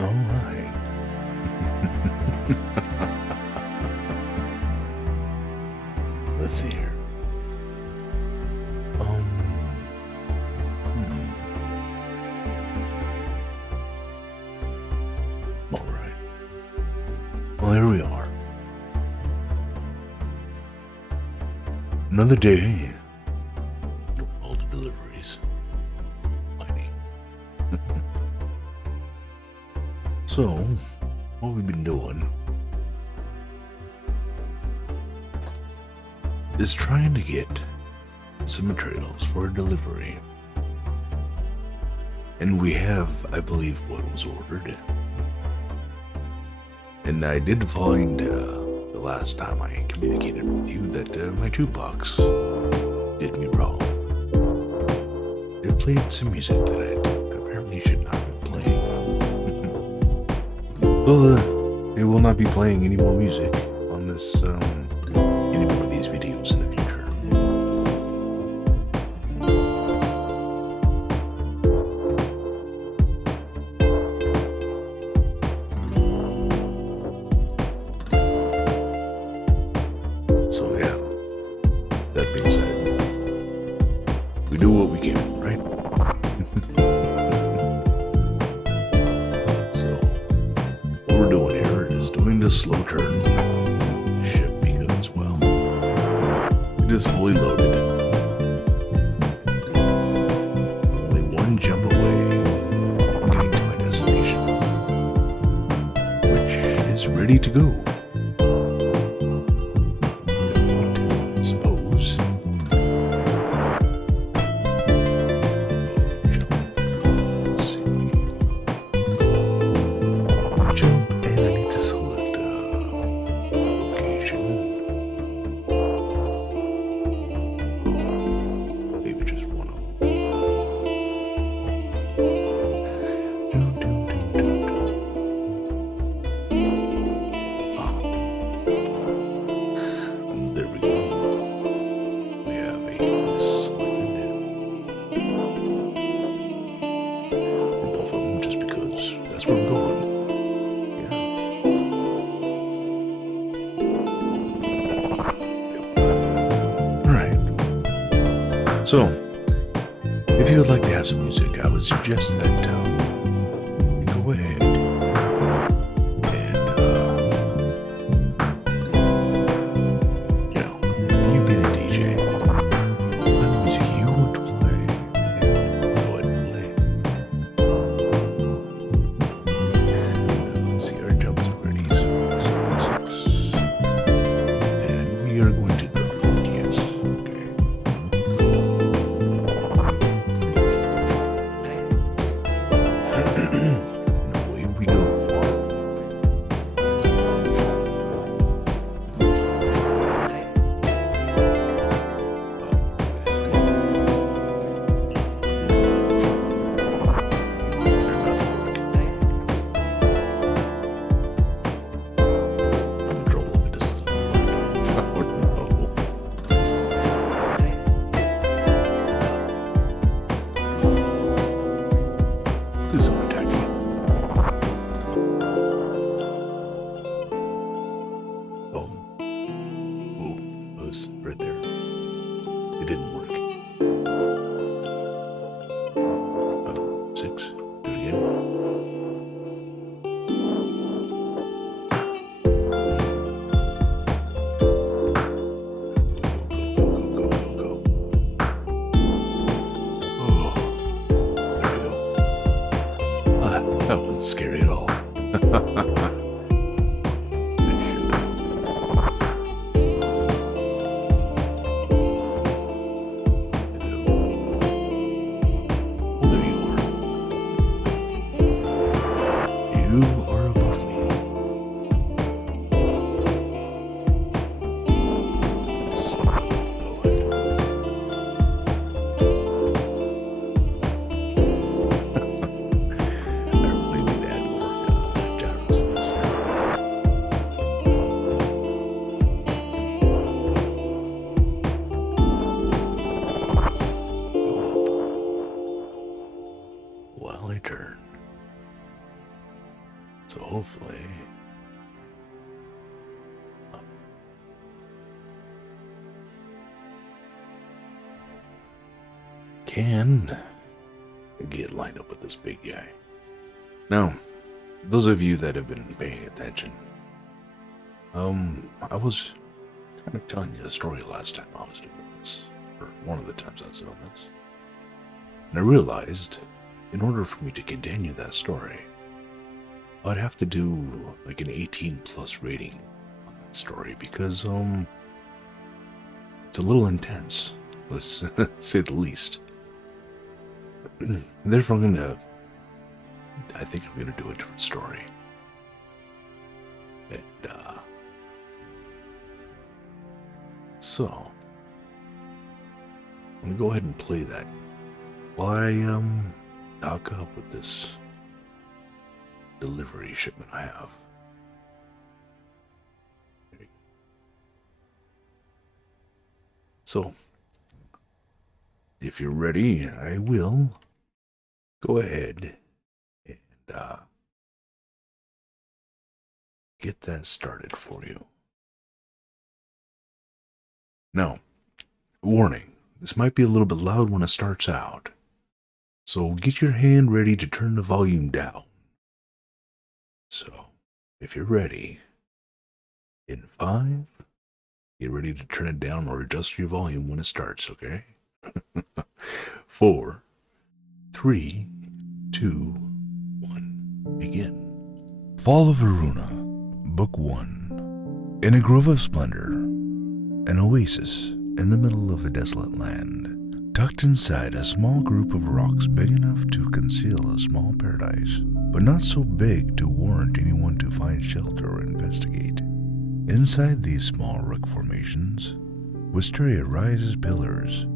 All right. Let's see here. Um. Hmm. All right. Well, here we are. Another day. All the deliveries. Mighty. So, what we've been doing is trying to get some materials for a delivery. And we have, I believe, what was ordered. And I did find the last time I communicated with you that my jukebox did me wrong. It played some music that it apparently should not have been playing. Well, it will not be playing any more music on this, any more of these videos in the future. So yeah, that being said, we do what we can, right? So, what we're doing here is doing the slow turn ship because, well, it is fully loaded. Only one jump away from getting to my destination, which is ready to go. I suppose. Jump. Let's see. Jump, and I need to select a location. Maybe just one of them. Ah, there we go. We have a selected. Both of them just because that's where I'm going. Yeah. Yep. Alright. So, if you would like to have some music, I would suggest that you go ahead and, you be the DJ. What music you want to play, and go ahead and play. Let's see, our jump is ready, so 6. And we are going to drop it, yes. Okay. And away we go. I'm in trouble if it doesn't. Oh no. Please don't attack me. Boom. Oh, it was right there. It didn't work. 6. Do it again. Go. Oh, there we go. That wasn't scary at all. Good ship. Oh, there you are. You are above me. So, go ahead. I really need to add more gyros in this. Go up while I turn. So hopefully, can get lined up with this big guy. Now, those of you that have been paying attention, I was kind of telling you a story last time I was doing this, or one of the times I was doing this. And I realized, in order for me to continue that story, I'd have to do like an 18 plus rating on that story because, it's a little intense, let's say the least. Therefore, I think I'm gonna do a different story. And, so, I'm gonna go ahead and play that while I, dock up with this delivery shipment I have. So, if you're ready, I will go ahead and get that started for you. Now, warning, this might be a little bit loud when it starts out, so get your hand ready to turn the volume down. So, if you're ready, in 5, get ready to turn it down or adjust your volume when it starts, okay? 4, 3, 2, 1, begin. Fall of Valroona, Book 1. In a grove of splendor, an oasis in the middle of a desolate land, tucked inside a small group of rocks big enough to conceal a small paradise, but not so big to warrant anyone to find shelter or investigate. Inside these small rock formations, wisteria rises pillars,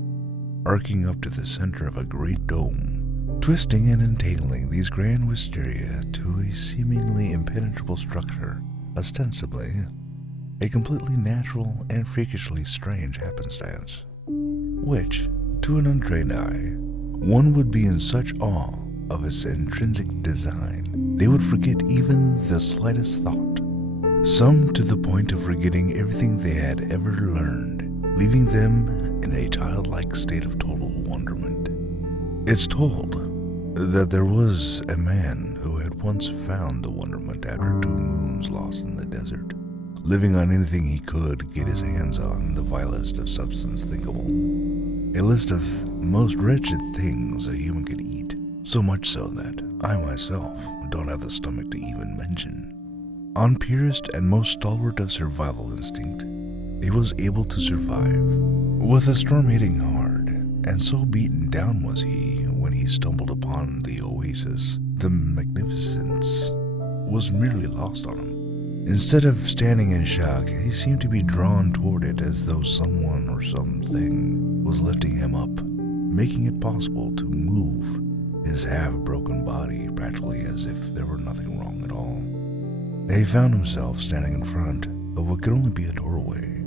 arcing up to the center of a great dome, twisting and entangling these grand wisteria to a seemingly impenetrable structure, ostensibly a completely natural and freakishly strange happenstance, which, to an untrained eye, one would be in such awe of its intrinsic design, they would forget even the slightest thought. Some to the point of forgetting everything they had ever learned, leaving them in a childlike state of total wonderment. It's told that there was a man who had once found the wonderment after 2 moons lost in the desert, living on anything he could get his hands on, the vilest of substance thinkable. A list of most wretched things a human could eat, so much so that I myself don't have the stomach to even mention. On purest and most stalwart of survival instinct, he was able to survive. With a storm hitting hard, and so beaten down was he when he stumbled upon the oasis, the magnificence was merely lost on him. Instead of standing in shock, he seemed to be drawn toward it as though someone or something was lifting him up, making it possible to move his half-broken body practically as if there were nothing wrong at all. He found himself standing in front of what could only be a doorway,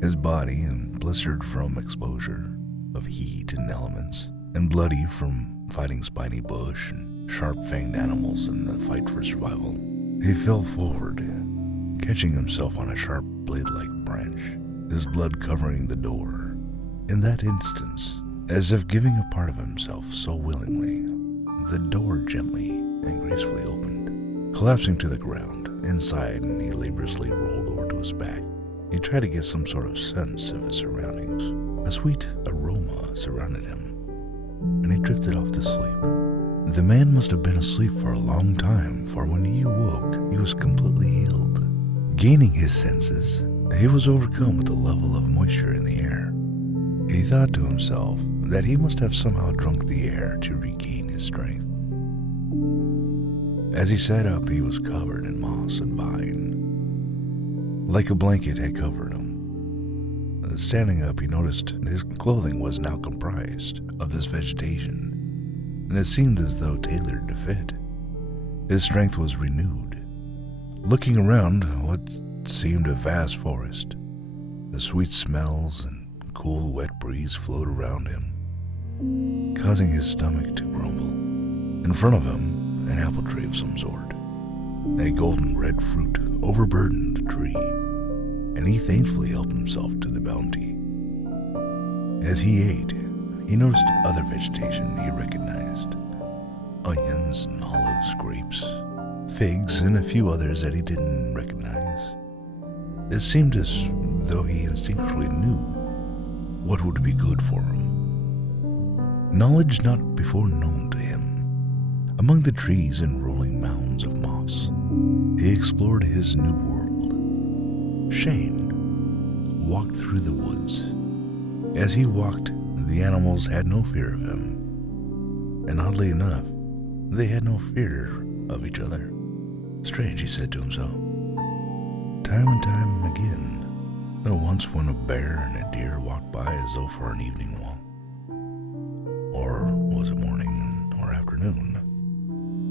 his body blistered from exposure of heat and elements, and bloody from fighting spiny bush and sharp-fanged animals in the fight for survival. He fell forward, catching himself on a sharp blade-like branch, his blood covering the door. In that instance, as if giving a part of himself so willingly, the door gently and gracefully opened. Collapsing to the ground, inside, he laboriously rolled over to his back. He tried to get some sort of sense of his surroundings. A sweet aroma surrounded him, and he drifted off to sleep. The man must have been asleep for a long time, for when he awoke, he was completely healed. Gaining his senses, he was overcome with the level of moisture in the air. He thought to himself that he must have somehow drunk the air to regain his strength. As he sat up, he was covered in moss and vine, like a blanket had covered him. Standing up, he noticed his clothing was now comprised of this vegetation, and it seemed as though tailored to fit. His strength was renewed. Looking around what seemed a vast forest, the sweet smells and cool, wet breeze flowed around him, causing his stomach to grumble. In front of him, an apple tree of some sort. A golden red fruit overburdened the tree, and he thankfully helped himself to the bounty. As he ate, he noticed other vegetation he recognized: onions and olives, grapes, figs, and a few others that he didn't recognize. It seemed as though he instinctually knew what would be good for him. Knowledge not before known to him. Among the trees and rolling mounds of moss, he explored his new world. Shane walked through the woods. As he walked, the animals had no fear of him, and oddly enough, they had no fear of each other. Strange, he said to himself. Time and time again, once when a bear and a deer walked by as though for an evening walk. Or was it morning or afternoon?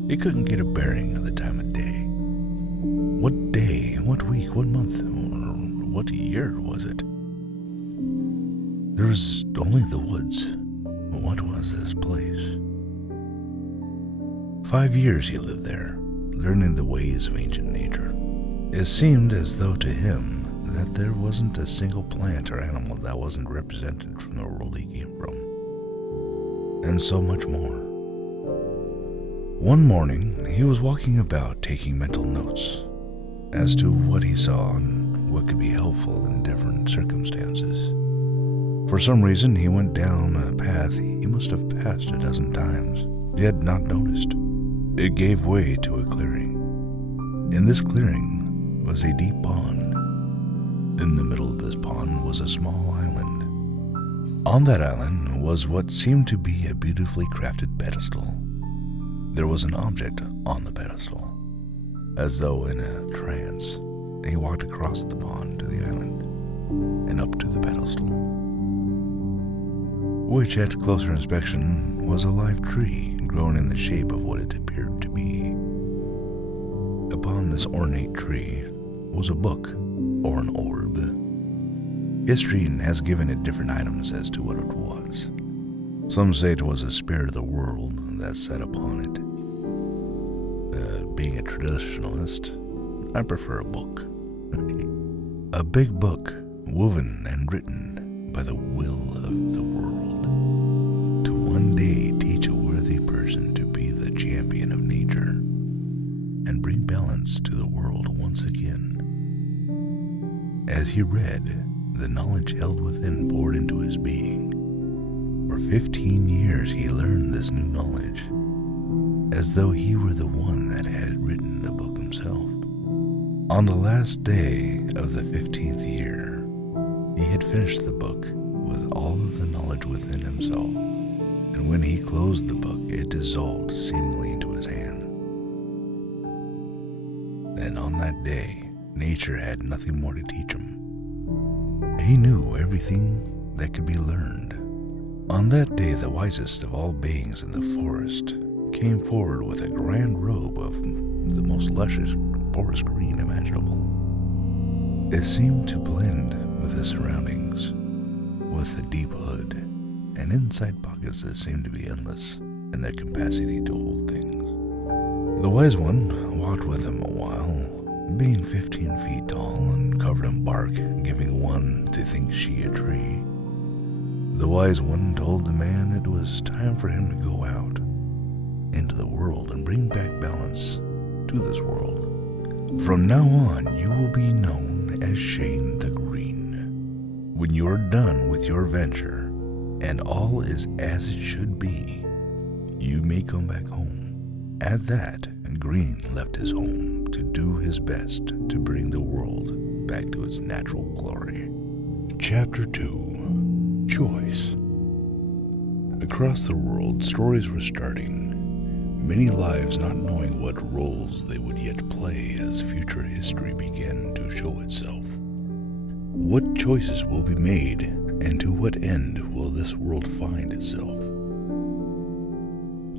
He couldn't get a bearing of the time of day. What day, what week, what month, or what year was it? There was only the woods. What was this place? 5 years he lived there, learning the ways of ancient nature. It seemed as though to him that there wasn't a single plant or animal that wasn't represented from the world he came from. And so much more. One morning, he was walking about taking mental notes as to what he saw and what could be helpful in different circumstances. For some reason, he went down a path he must have passed a dozen times, yet not noticed. It gave way to a clearing. In this clearing was a deep pond. In the middle of this pond was a small island. On that island was what seemed to be a beautifully crafted pedestal. There was an object on the pedestal. As though in a trance, he walked across the pond to the island and up to the pedestal, which at closer inspection was a live tree grown in the shape of what it appeared to be. Upon this ornate tree was a book or an orb. History has given it different items as to what it was. Some say it was a spirit of the world that sat upon it. Being a traditionalist, I prefer a book. A big book, woven and written by the will of the world, to one day teach a worthy person to be the champion of nature and bring balance to the world once again. As he read, the knowledge held within poured into his being. For 15 years he learned this new knowledge, as though he were the one that had written the book himself. On the last day of the 15th year, he had finished the book with all of the knowledge within himself, and when he closed the book, it dissolved seemingly into his hand. And on that day, nature had nothing more to teach him. He knew everything that could be learned. On that day, the wisest of all beings in the forest came forward with a grand robe of the most luscious forest green imaginable. It seemed to blend with his surroundings, with a deep hood and inside pockets that seemed to be endless in their capacity to hold things. The wise one walked with him a while, being 15 feet tall and covered in bark, giving one to think she a tree. The wise one told the man it was time for him to go out into the world and bring back balance to this world. From now on, you will be known as Shane the Green. When you are done with your venture and all is as it should be, you may come back home. At that, Green left his home to do his best to bring the world back to its natural glory. Chapter 2: Choice. Across the world, stories were starting. Many lives not knowing what roles they would yet play as future history began to show itself. What choices will be made, and to what end will this world find itself?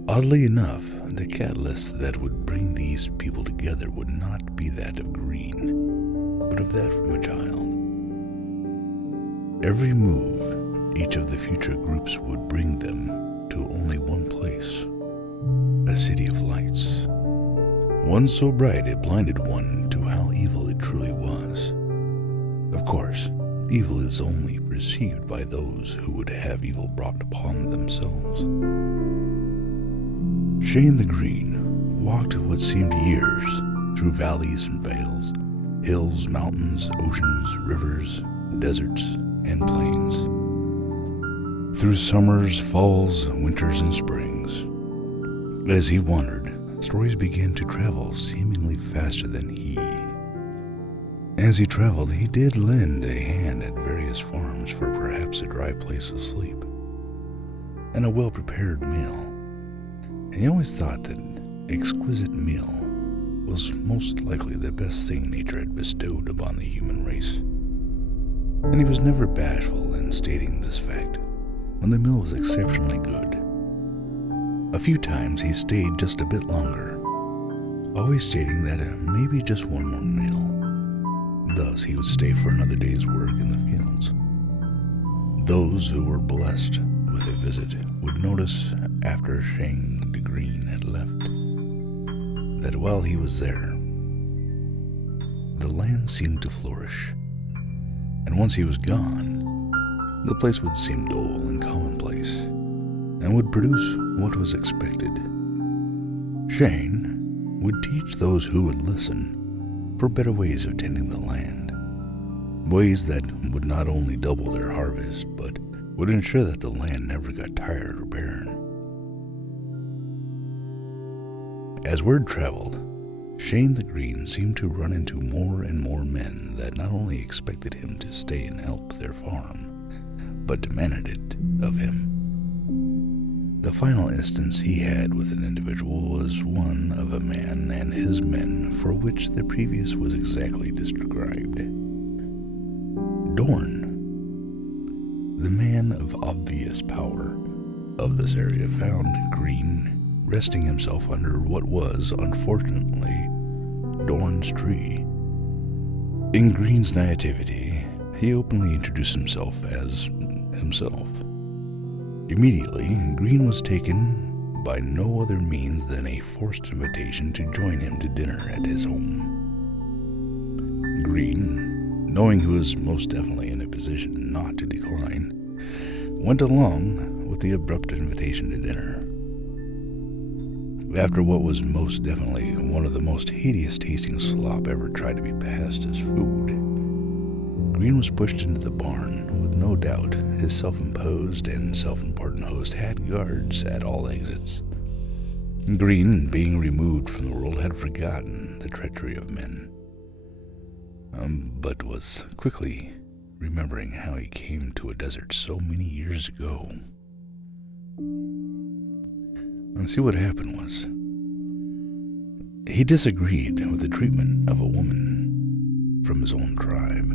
Oddly enough, the catalyst that would bring these people together would not be that of Green, but of that from a child. Every move, each of the future groups would bring them to only one place, a city of lights, one so bright it blinded one to how evil it truly was. Of course, evil is only perceived by those who would have evil brought upon themselves. Shane the Green walked what seemed years through valleys and vales, hills, mountains, oceans, rivers, deserts, and plains. Through summers, falls, winters, and springs. As he wandered, stories began to travel seemingly faster than he. As he traveled, he did lend a hand at various farms for perhaps a dry place to sleep and a well-prepared meal. And he always thought that exquisite meal was most likely the best thing nature had bestowed upon the human race. And he was never bashful in stating this fact when the meal was exceptionally good. A few times he stayed just a bit longer, always stating that maybe just one more meal. Thus, he would stay for another day's work in the fields. Those who were blessed with a visit would notice after Shane the Green had left that while he was there, the land seemed to flourish. And once he was gone, the place would seem dull and commonplace and would produce what was expected. Shane would teach those who would listen for better ways of tending the land, ways that would not only double their harvest, but would ensure that the land never got tired or barren. As word traveled, Shane the Green seemed to run into more and more men that not only expected him to stay and help their farm, but demanded it of him. The final instance he had with an individual was one of a man and his men for which the previous was exactly described. Dorn, the man of obvious power of this area, found Green resting himself under what was, unfortunately, Dorn's tree. In Green's naivety, he openly introduced himself as himself. Immediately, Green was taken by no other means than a forced invitation to join him to dinner at his home. Green, knowing he was most definitely in a position not to decline, went along with the abrupt invitation to dinner. After what was most definitely one of the most hideous tasting slop ever tried to be passed as food, Green was pushed into the barn. With no doubt, his self-imposed and self-important host had guards at all exits. Green, being removed from the world, had forgotten the treachery of men, but was quickly remembering how he came to a desert so many years ago. And see, what happened was, he disagreed with the treatment of a woman from his own tribe.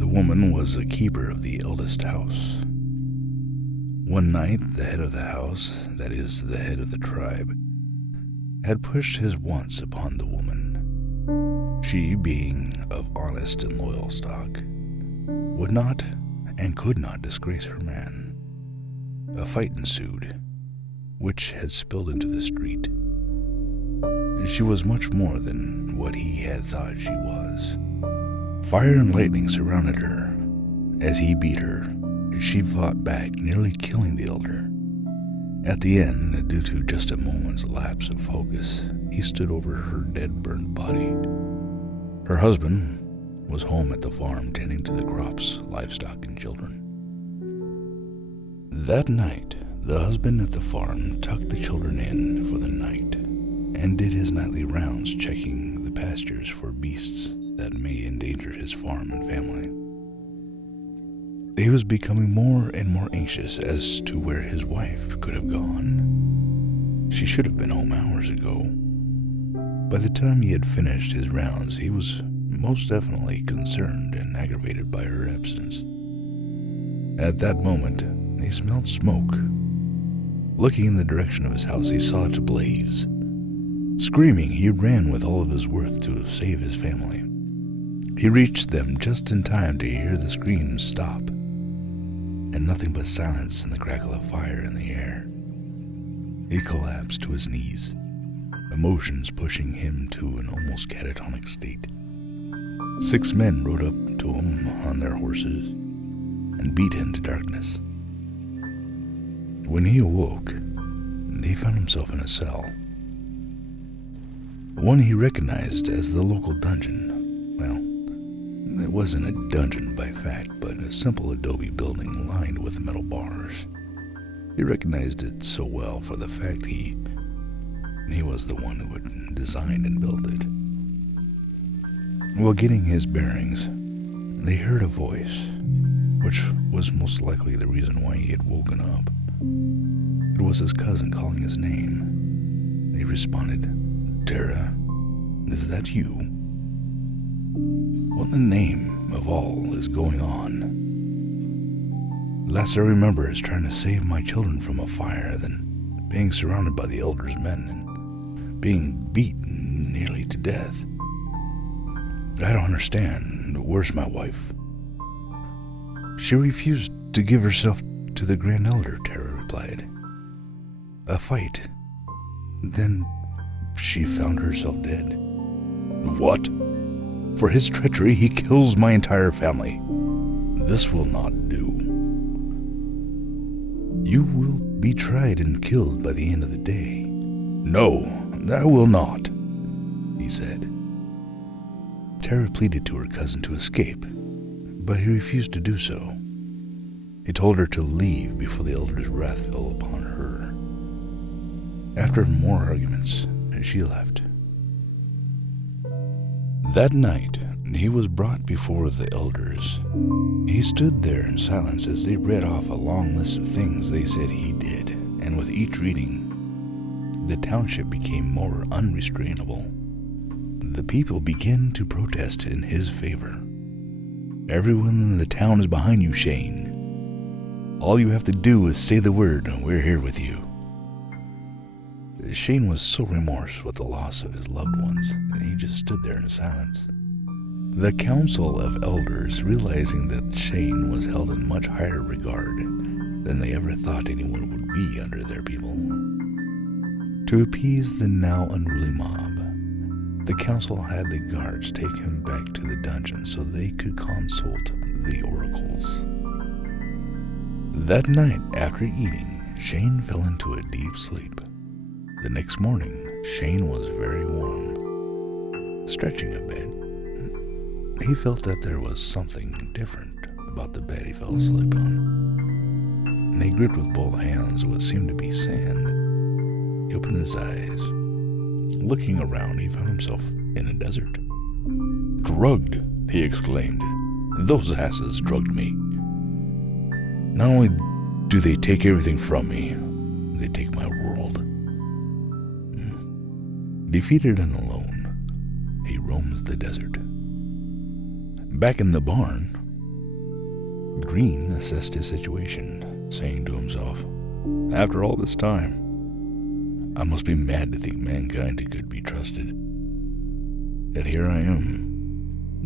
The woman was a keeper of the eldest house. One night, the head of the house, that is, the head of the tribe, had pushed his wants upon the woman. She, being of honest and loyal stock, would not and could not disgrace her man. A fight ensued, which had spilled into the street. She was much more than what he had thought she was. Fire and lightning surrounded her. As he beat her, she fought back, nearly killing the elder. At the end, due to just a moment's lapse of focus, he stood over her dead, burnt body. Her husband was home at the farm tending to the crops, livestock, and children. That night, the husband at the farm tucked the children in for the night and did his nightly rounds checking the pastures for beasts that may endanger his farm and family. He was becoming more and more anxious as to where his wife could have gone. She should have been home hours ago. By the time he had finished his rounds, he was most definitely concerned and aggravated by her absence. At that moment, he smelled smoke. Looking in the direction of his house, he saw it ablaze. Screaming, he ran with all of his worth to save his family. He reached them just in time to hear the screams stop, and nothing but silence and the crackle of fire in the air. He collapsed to his knees, emotions pushing him to an almost catatonic state. 6 men rode up to him on their horses and beat him to darkness. When he awoke, he found himself in a cell. One he recognized as the local dungeon. Well, it wasn't a dungeon by fact, but a simple adobe building lined with metal bars. He recognized it so well for the fact he was the one who had designed and built it. While getting his bearings, they heard a voice, which was most likely the reason why he had woken up. It was his cousin calling his name. He responded, "Tara, is that you? What in the name of all is going on? Last I remember is trying to save my children from a fire, then being surrounded by the elders' men and being beaten nearly to death. I don't understand. Where's my wife?" "She refused to give herself to the Grand Elder," Tara replied. "A fight. Then she found herself dead." "What? For his treachery, he kills my entire family. This will not do." "You will be tried and killed by the end of the day." "No, I will not," he said. Tara pleaded to her cousin to escape, but he refused to do so. He told her to leave before the elder's wrath fell upon her. After more arguments, she left. That night, he was brought before the elders. He stood there in silence as they read off a long list of things they said he did, and with each reading, the township became more unrestrainable. The people began to protest in his favor. "Everyone in the town is behind you, Shane. All you have to do is say the word, and we're here with you." Shane was so remorsed with the loss of his loved ones, and he just stood there in silence. The Council of Elders, realizing that Shane was held in much higher regard than they ever thought anyone would be under their people, to appease the now unruly mob, the council had the guards take him back to the dungeon so they could consult the oracles. That night, after eating, Shane fell into a deep sleep. The next morning, Shane was very warm. Stretching a bit, he felt that there was something different about the bed he fell asleep on. And he gripped with both hands what seemed to be sand. He opened his eyes. Looking around, he found himself in a desert. "Drugged," he exclaimed. "Those asses drugged me. Not only do they take everything from me, they take my world." Defeated and alone, he roams the desert. Back in the barn, Green assessed his situation, saying to himself, "After all this time, I must be mad to think mankind could be trusted. Yet here I am,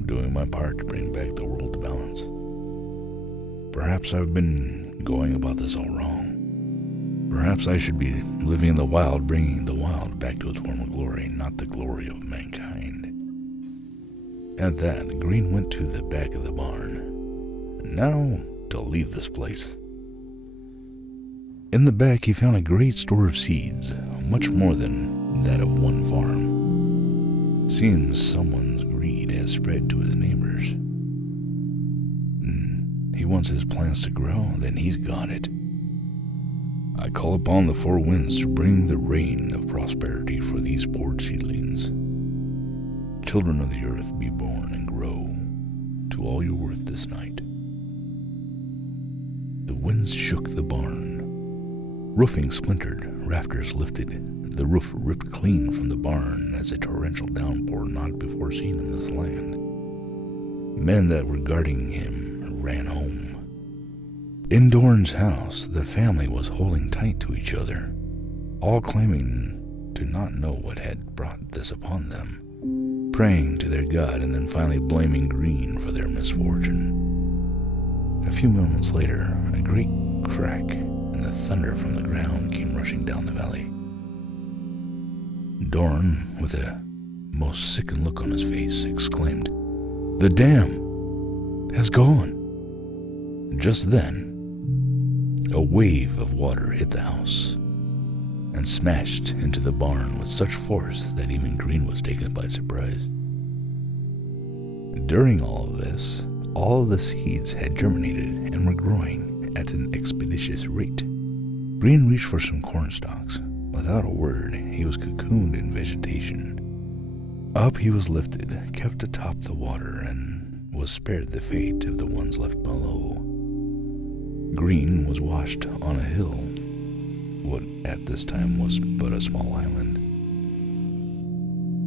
doing my part to bring back the world to balance. Perhaps I've been going about this all wrong. Perhaps I should be living in the wild, bringing the wild back to its former glory, not the glory of mankind." At that, Green went to the back of the barn. Now to leave this place. In the back, he found a great store of seeds, much more than that of one farm. Seems someone's greed has spread to his neighbors. He wants his plants to grow, then he's got it. "I call upon the 4 winds to bring the rain of prosperity for these poor seedlings. Children of the earth, be born and grow to all your worth this night." The winds shook the barn. Roofing splintered, rafters lifted, the roof ripped clean from the barn as a torrential downpour not before seen in this land. Men that were guarding him ran home. In Dorn's house, the family was holding tight to each other, all claiming to not know what had brought this upon them, praying to their God and then finally blaming Green for their misfortune. A few moments later, a great crack and the thunder from the ground came rushing down the valley. Doran, with a most sickened look on his face, exclaimed, "The dam has gone." Just then, a wave of water hit the house and smashed into the barn with such force that even Green was taken by surprise. During all of this, all of the seeds had germinated and were growing at an expeditious rate. Green reached for some corn stalks. Without a word, he was cocooned in vegetation. Up he was lifted, kept atop the water, and was spared the fate of the ones left below. Green was washed on a hill, what at this time was but a small island.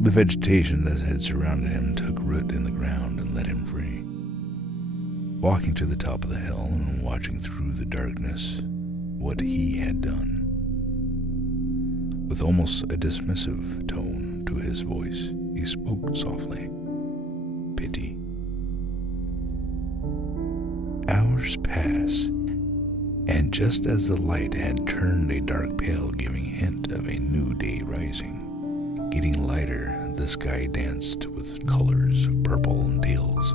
The vegetation that had surrounded him took root in the ground and let him free. Walking to the top of the hill and watching through the darkness what he had done, with almost a dismissive tone to his voice, he spoke softly. Pity. Hours passed, and just as the light had turned a dark pale, giving hint of a new day rising, getting lighter, the sky danced with colors of purple and teals,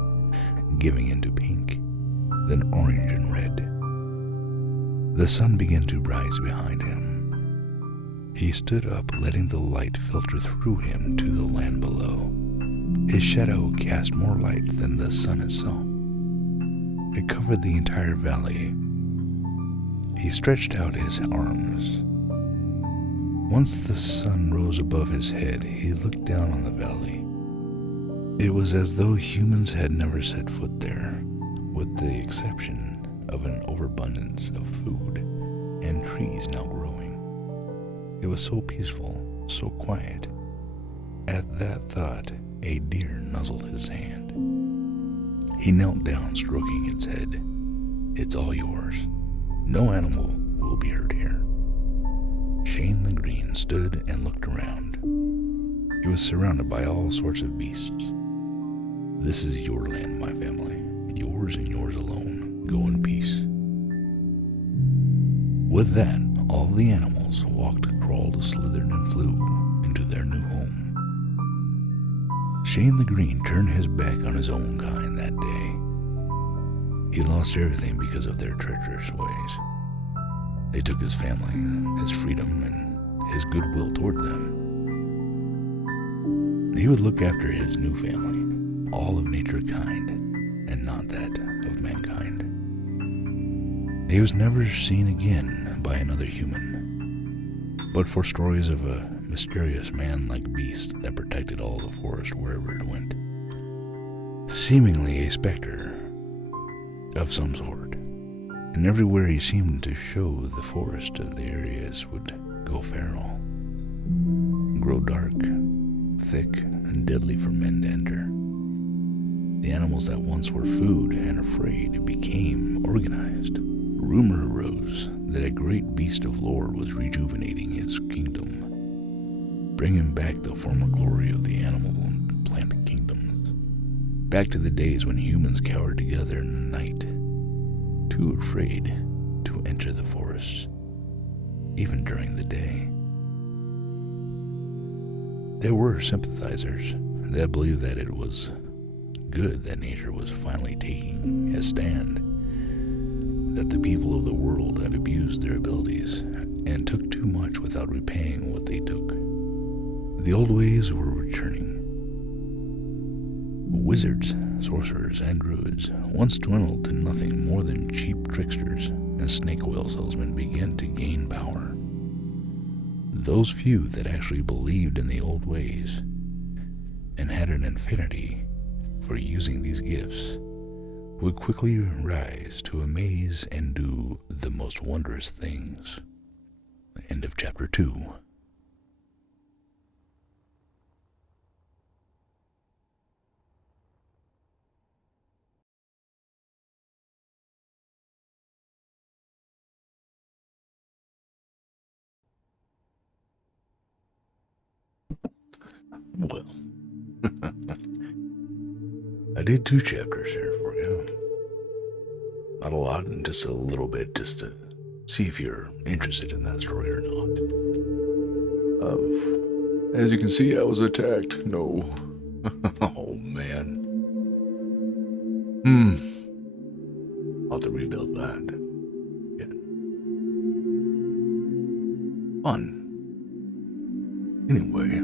giving into pink, then orange and red. The sun began to rise behind him. He stood up, letting the light filter through him to the land below. His shadow cast more light than the sun itself. It covered the entire valley. He stretched out his arms. Once the sun rose above his head, he looked down on the valley. It was as though humans had never set foot there, with the exception of an overabundance of food and trees now growing. It was so peaceful, so quiet. At that thought, a deer nuzzled his hand. He knelt down, stroking its head. It's all yours. No animal will be hurt here. Shane the Green stood and looked around. He was surrounded by all sorts of beasts. This is your land, my family. Yours and yours alone. Go in peace. With that, all the animals walked, crawled, slithered, and flew into their new home. Shane the Green turned his back on his own kind that day. He lost everything because of their treacherous ways. They took his family, his freedom, and his goodwill toward them. He would look after his new family, all of nature kind, and not that of mankind. He was never seen again by another human, but for stories of a mysterious man-like beast that protected all the forest wherever it went. Seemingly a specter of some sort, and everywhere he seemed to show, the forest of the areas would go feral, grow dark, thick, and deadly for men to enter. The animals that once were food and afraid became organized. Rumor arose that a great beast of lore was rejuvenating its kingdom, bringing back the former glory of the animal and plant kingdoms, back to the days when humans cowered together in the night, too afraid to enter the forest, even during the day. There were sympathizers that believed that it was good that nature was finally taking a stand, that the people of the world had abused their abilities and took too much without repaying what they took. The old ways were returning. Wizards, sorcerers, and druids, once dwindled to nothing more than cheap tricksters and snake oil salesmen, began to gain power. Those few that actually believed in the old ways and had an affinity for using these gifts would quickly rise to amaze and do the most wondrous things. The end of chapter 2. Well, I did 2 chapters here for you. Not a lot, and just a little bit, just to see if you're interested in that story or not. As you can see, I was attacked. No. Oh, man. I'll have to rebuild that. Yeah. Fun. Anyway,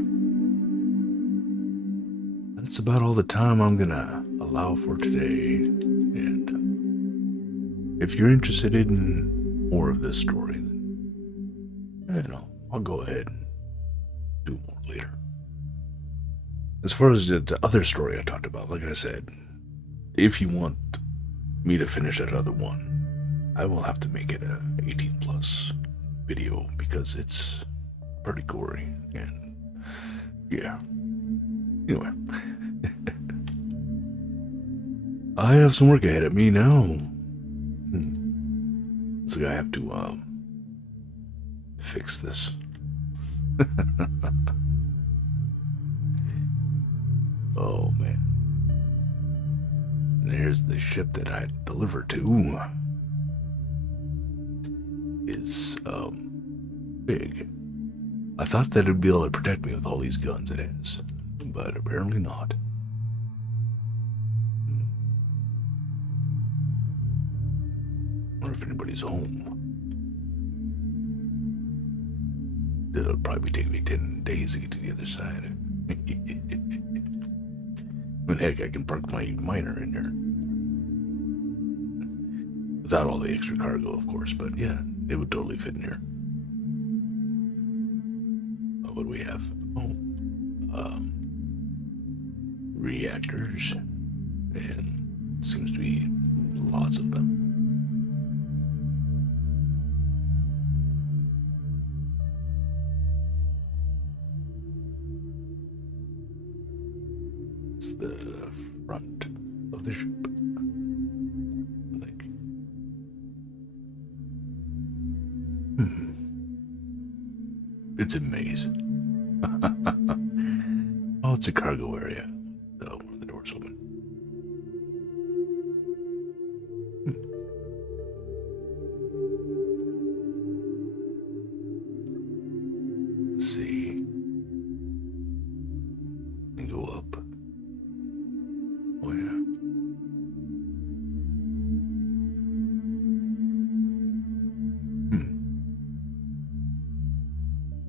that's about all the time I'm gonna allow for today. And if you're interested in more of this story, then, I'll go ahead and do more later. As far as the other story I talked about, like I said, if you want me to finish that other one, I will have to make it a 18 plus video because it's pretty gory and yeah. Anyway, I have some work ahead of me now. So I have to fix this. Oh man. And here's the ship that I delivered to. Is big. I thought that it'd be able to protect me with all these guns it has, but apparently not. Wonder if anybody's home. It'll probably take me 10 days to get to the other side. I mean, heck, I can park my miner in here. Without all the extra cargo, of course, but yeah, it would totally fit in here. What do we have? Reactors. And seems to be lots of them. It's the front of the ship, I think. It's a maze. Oh, it's a cargo area. Oh, one of the doors open. Let's see. And go up. Oh yeah.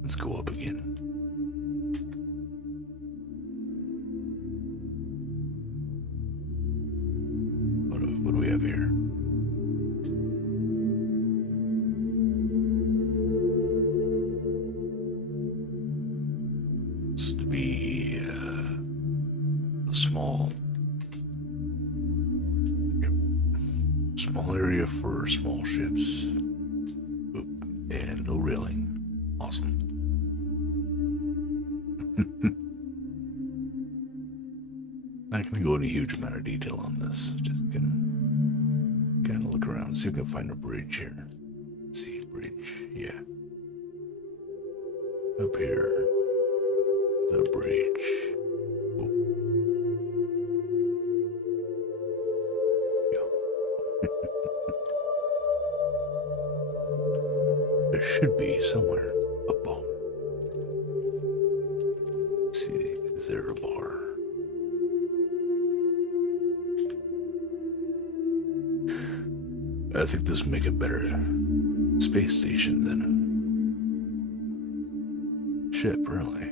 Let's go up again. What do we have here? It's to be a small area for small ships. And no railing. Awesome. Not gonna go into a huge amount of detail on this. Just gonna kind of look around and see if I can find a bridge here. Let's see, bridge. Yeah. Up here. The bridge. Oh. Yeah. There should be somewhere a bone. Let's see, is there a bar? I think this would make a better space station than a ship, really.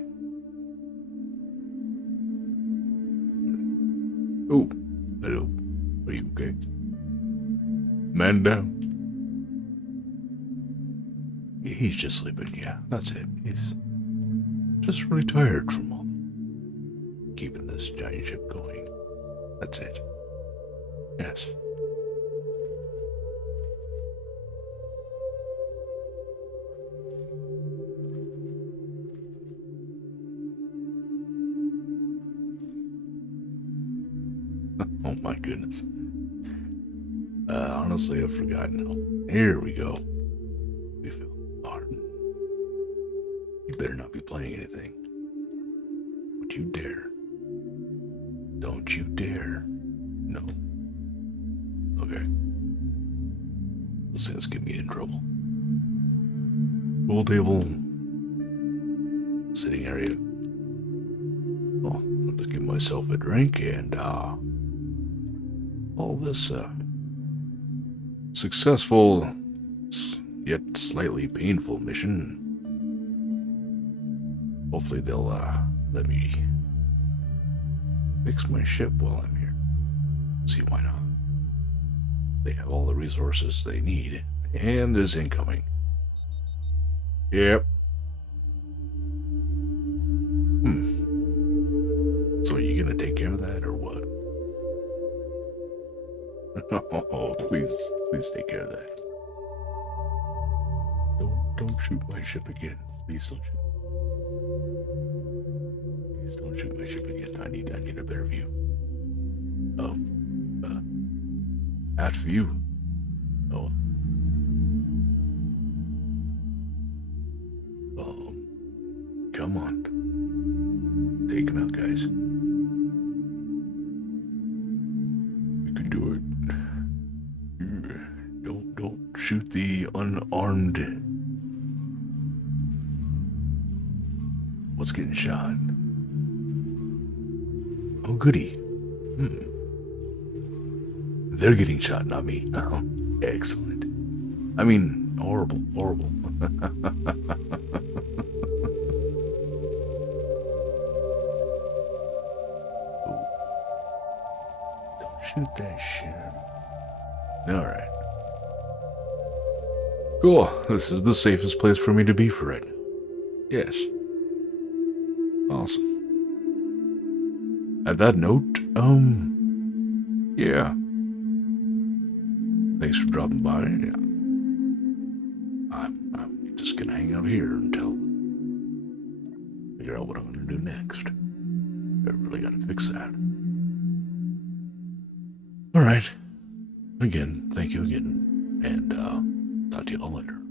Oh, hello. Are you okay? Man down. He's just sleeping, yeah, that's it. He's just really tired from all keeping this giant ship going. That's it. Yes. Oh my goodness. Honestly, I've forgotten how. Here we go. We feel hard. You better not be playing anything. Don't you dare. Don't you dare. No. Okay. Those things get me in trouble. Pool table. Sitting area. Well, I'll just give myself a drink and, all this, successful, yet slightly painful mission. Hopefully they'll, let me fix my ship while I'm here. See why not? They have all the resources they need. And there's incoming. Yep. So are you gonna take care of that or what? Oh, please take care of that. Don't shoot my ship again. Please don't shoot. Please don't shoot my ship again. I need a better view. At view. Oh. Come on. Take him out, guys. You can do it. Don't shoot the unarmed. What's getting shot? Oh, goody. They're getting shot, not me. Oh, excellent. I mean, horrible. Don't shoot that shit. Alright. Cool. This is the safest place for me to be for right now. Yes. Awesome. At that note, yeah. Thanks for dropping by. Yeah. I'm just gonna hang out here until figure out what I'm gonna do next. I really gotta fix that. Alright. Again, thank you again. And talk to you all later.